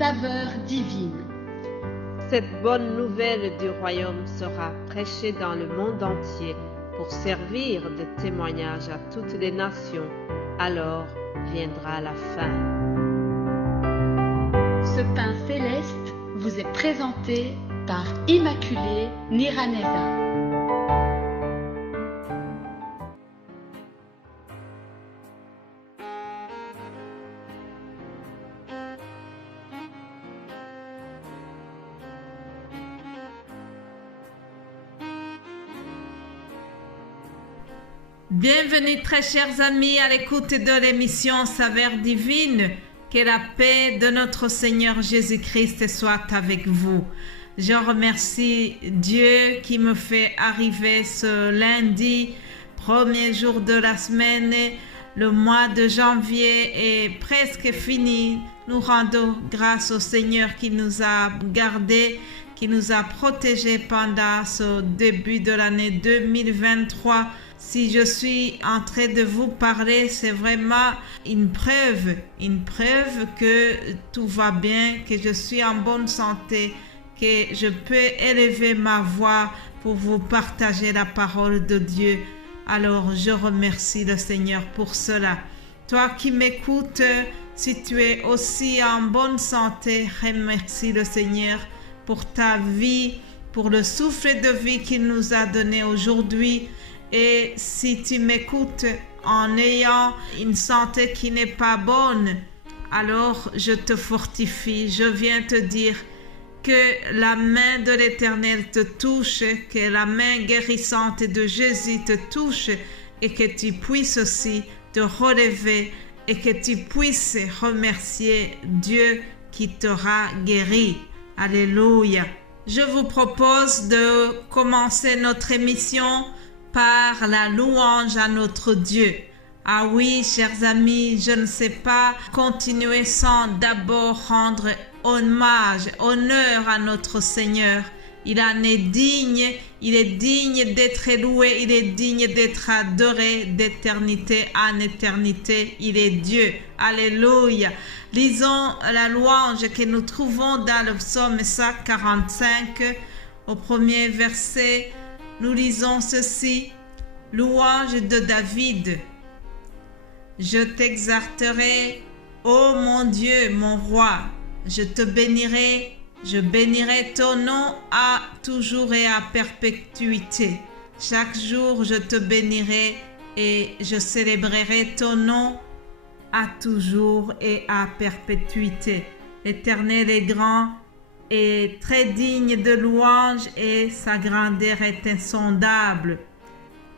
saveur divine. Cette bonne nouvelle du royaume sera prêchée dans le monde entier pour servir de témoignage à toutes les nations. Alors viendra la fin. Ce pain céleste vous est présenté par Immaculée Niraneza. Bienvenue très chers amis à l'écoute de l'émission Saveur divine. Que la paix de notre Seigneur Jésus-Christ soit avec vous. Je remercie Dieu qui me fait arriver ce lundi, premier jour de la semaine. Le mois de janvier est presque fini. Nous rendons grâce au Seigneur qui nous a gardés, qui nous a protégés pendant ce début de l'année 2023. Si je suis en train de vous parler, c'est vraiment une preuve que tout va bien, que je suis en bonne santé, que je peux élever ma voix pour vous partager la parole de Dieu. Alors, je remercie le Seigneur pour cela. Toi qui m'écoutes, si tu es aussi en bonne santé, remercie le Seigneur pour ta vie, pour le souffle de vie qu'il nous a donné aujourd'hui. Et si tu m'écoutes en ayant une santé qui n'est pas bonne, alors je te fortifie. Je viens te dire que la main de l'Éternel te touche, que la main guérissante de Jésus te touche et que tu puisses aussi te relever et que tu puisses remercier Dieu qui t'aura guéri. Alléluia. Je vous propose de commencer notre émission par la louange à notre Dieu. Ah oui, chers amis, je ne sais pas continuer sans d'abord rendre hommage, honneur à notre Seigneur. Il en est digne, il est digne d'être loué, il est digne d'être adoré d'éternité en éternité. Il est Dieu. Alléluia. Lisons la louange que nous trouvons dans le psaume 145 au premier verset. Nous lisons ceci, louange de David. Je t'exalterai, ô mon Dieu, mon roi. Je te bénirai, je bénirai ton nom à toujours et à perpétuité. Chaque jour, je te bénirai et je célébrerai ton nom à toujours et à perpétuité. L'Éternel est grand et très digne de louange et sa grandeur est insondable.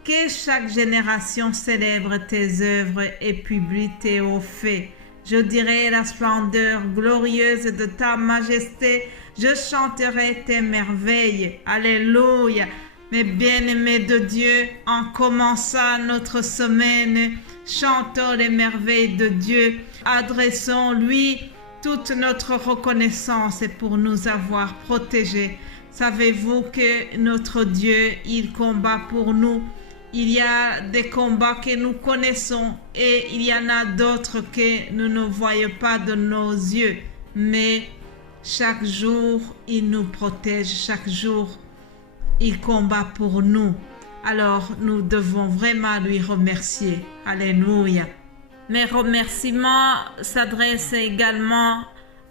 Que chaque génération célèbre tes œuvres et publie tes hauts faits. Je dirai la splendeur glorieuse de ta majesté. Je chanterai tes merveilles. Alléluia. Mes bien-aimés de Dieu, en commençant notre semaine, chantons les merveilles de Dieu. Adressons-lui toute notre reconnaissance pour nous avoir protégés. Savez-vous que notre Dieu, il combat pour nous? Il y a des combats que nous connaissons et il y en a d'autres que nous ne voyons pas de nos yeux. Mais chaque jour, il nous protège. Chaque jour, il combat pour nous. Alors, nous devons vraiment lui remercier. Alléluia. Mes remerciements s'adressent également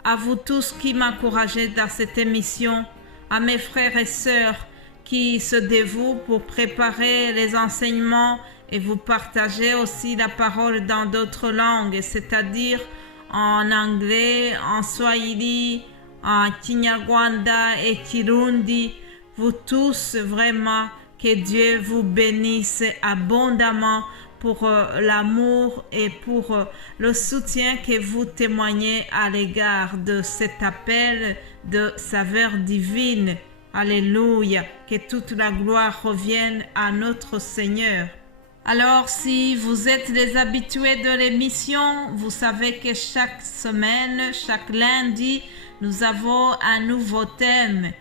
à vous tous qui m'encouragez dans cette émission, à mes frères et sœurs qui se dévouent pour préparer les enseignements et vous partager aussi la parole dans d'autres langues, c'est-à-dire en anglais, en swahili, en kinyarwanda et kirundi. Vous tous, vraiment, que Dieu vous bénisse abondamment pour l'amour et pour le soutien que vous témoignez à l'égard de cet appel de saveur divine. Alléluia, que toute la gloire revienne à notre Seigneur. Alors, si vous êtes des habitués de l'émission, vous savez que chaque semaine, chaque lundi, nous avons un nouveau thème.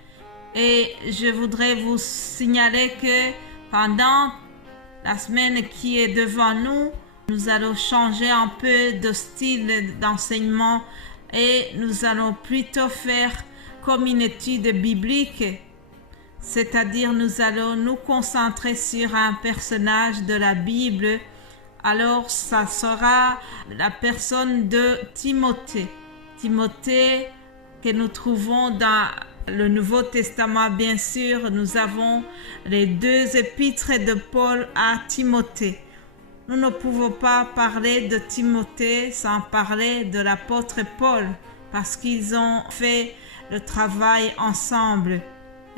Et je voudrais vous signaler que pendant la semaine qui est devant nous, nous allons changer un peu de style d'enseignement et nous allons plutôt faire comme une étude biblique, c'est-à-dire nous allons nous concentrer sur un personnage de la Bible. Alors ça sera la personne de Timothée. Timothée que nous trouvons dans le Nouveau Testament, bien sûr. Nous avons les 2 épîtres de Paul à Timothée. Nous ne pouvons pas parler de Timothée sans parler de l'apôtre Paul, parce qu'ils ont fait le travail ensemble.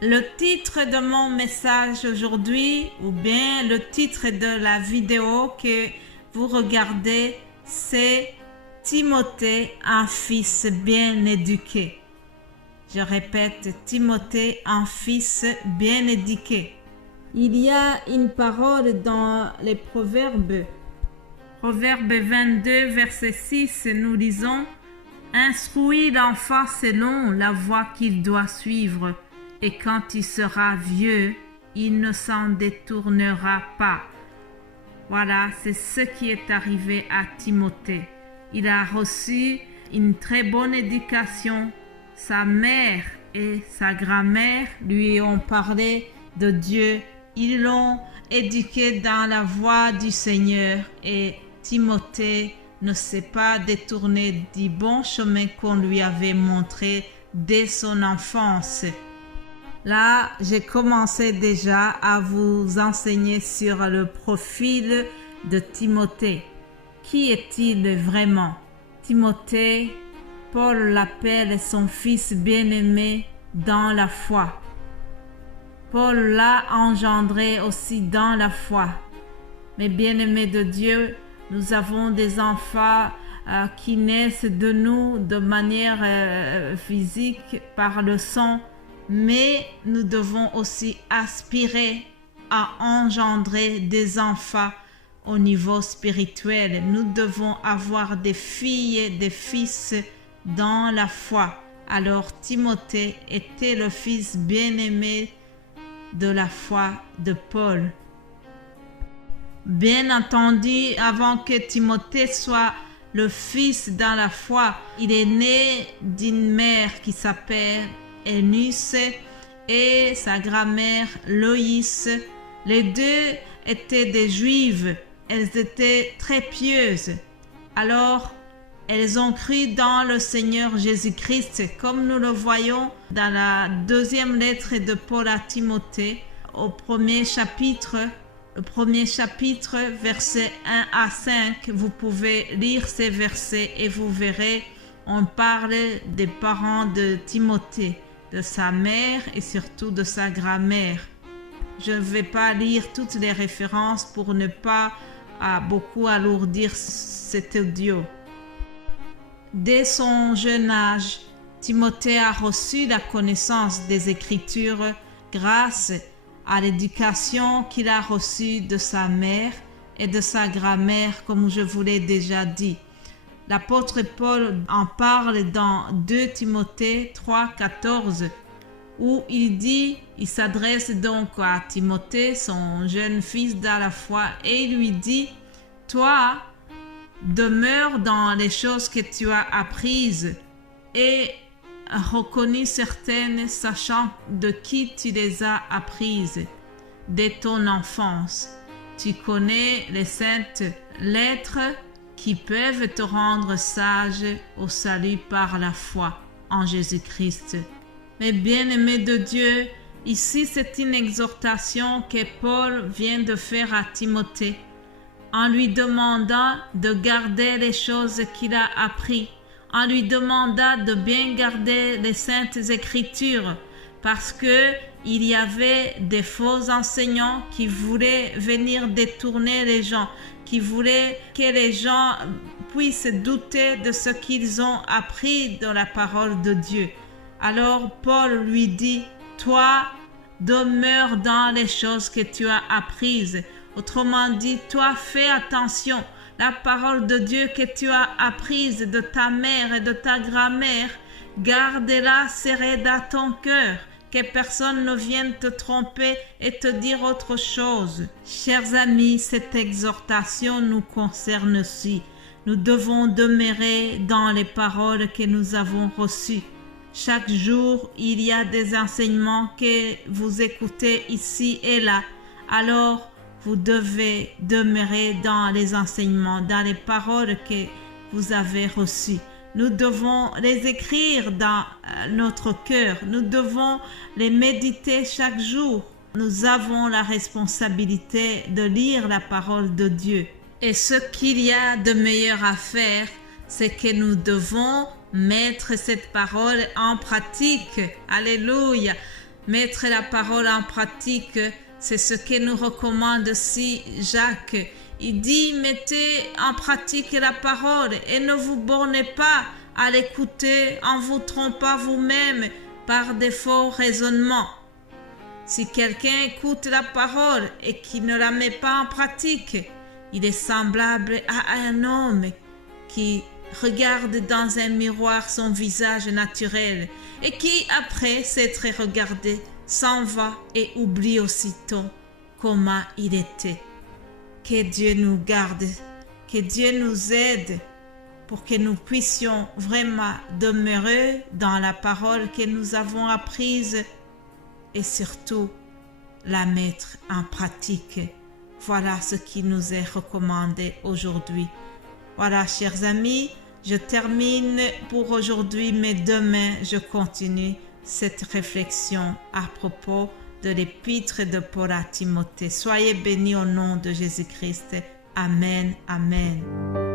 Le titre de mon message aujourd'hui, ou bien le titre de la vidéo que vous regardez, c'est Timothée, un fils bien éduqué. Je répète, Timothée, un fils bien éduqué. Il y a une parole dans les Proverbes. Proverbe 22, verset 6, nous lisons « Instruis l'enfant selon la voie qu'il doit suivre, et quand il sera vieux, il ne s'en détournera pas. » Voilà, c'est ce qui est arrivé à Timothée. Il a reçu une très bonne éducation. Sa mère et sa grand-mère lui ont parlé de Dieu. Ils l'ont éduqué dans la voie du Seigneur et Timothée ne s'est pas détourné du bon chemin qu'on lui avait montré dès son enfance. Là, j'ai commencé déjà à vous enseigner sur le profil de Timothée. Qui est-il vraiment? Timothée, Paul l'appelle son fils bien-aimé dans la foi. Paul l'a engendré aussi dans la foi. Mais bien-aimés de Dieu, nous avons des enfants qui naissent de nous de manière physique par le sang, mais nous devons aussi aspirer à engendrer des enfants au niveau spirituel. Nous devons avoir des filles et des fils dans la foi. Alors Timothée était le fils bien-aimé de la foi de Paul. Bien entendu, avant que Timothée soit le fils dans la foi, il est né d'une mère qui s'appelle Eunice et sa grand-mère Loïs. Les 2 étaient des Juives. Elles étaient très pieuses. Alors, elles ont cru dans le Seigneur Jésus-Christ, comme nous le voyons dans la 2e lettre de Paul à Timothée, au 1er chapitre. Le 1er chapitre, versets 1 à 5, vous pouvez lire ces versets et vous verrez, on parle des parents de Timothée, de sa mère et surtout de sa grand-mère. Je ne vais pas lire toutes les références pour ne pas beaucoup alourdir cet audio. Dès son jeune âge, Timothée a reçu la connaissance des Écritures grâce à l'éducation qu'il a reçue de sa mère et de sa grand-mère, comme je vous l'ai déjà dit. L'apôtre Paul en parle dans 2 Timothée 3, 14, où il s'adresse donc à Timothée, son jeune fils dans la foi, et il lui dit « Toi, demeure dans les choses que tu as apprises et reconnues certaines, sachant de qui tu les as apprises dès ton enfance. Tu connais les saintes lettres qui peuvent te rendre sage au salut par la foi en Jésus-Christ. » Mais bien-aimés de Dieu, ici c'est une exhortation que Paul vient de faire à Timothée en lui demandant de garder les choses qu'il a apprises, en lui demandant de bien garder les saintes écritures, parce que il y avait des faux enseignants qui voulaient venir détourner les gens, qui voulaient que les gens puissent douter de ce qu'ils ont appris dans la parole de Dieu. Alors Paul lui dit, toi, demeure dans les choses que tu as apprises. Autrement dit, toi, fais attention. La parole de Dieu que tu as apprise de ta mère et de ta grand-mère, garde-la serrée dans ton cœur, que personne ne vienne te tromper et te dire autre chose. Chers amis, cette exhortation nous concerne aussi. Nous devons demeurer dans les paroles que nous avons reçues. Chaque jour, il y a des enseignements que vous écoutez ici et là. Alors, vous devez demeurer dans les enseignements, dans les paroles que vous avez reçues. Nous devons les écrire dans notre cœur. Nous devons les méditer chaque jour. Nous avons la responsabilité de lire la parole de Dieu. Et ce qu'il y a de meilleur à faire, c'est que nous devons mettre cette parole en pratique. Alléluia. Mettre la parole en pratique, c'est ce que nous recommande aussi Jacques. Il dit, mettez en pratique la parole et ne vous bornez pas à l'écouter en vous trompant vous-même par des faux raisonnements. Si quelqu'un écoute la parole et qui ne la met pas en pratique, il est semblable à un homme qui regarde dans un miroir son visage naturel et qui, après s'être regardé, s'en va et oublie aussitôt comment il était. Que Dieu nous garde, que Dieu nous aide pour que nous puissions vraiment demeurer dans la parole que nous avons apprise et surtout la mettre en pratique. Voilà ce qui nous est recommandé aujourd'hui. Voilà, chers amis, je termine pour aujourd'hui, mais demain, je continue cette réflexion à propos de l'épître de Paul à Timothée. Soyez bénis au nom de Jésus-Christ. Amen. Amen.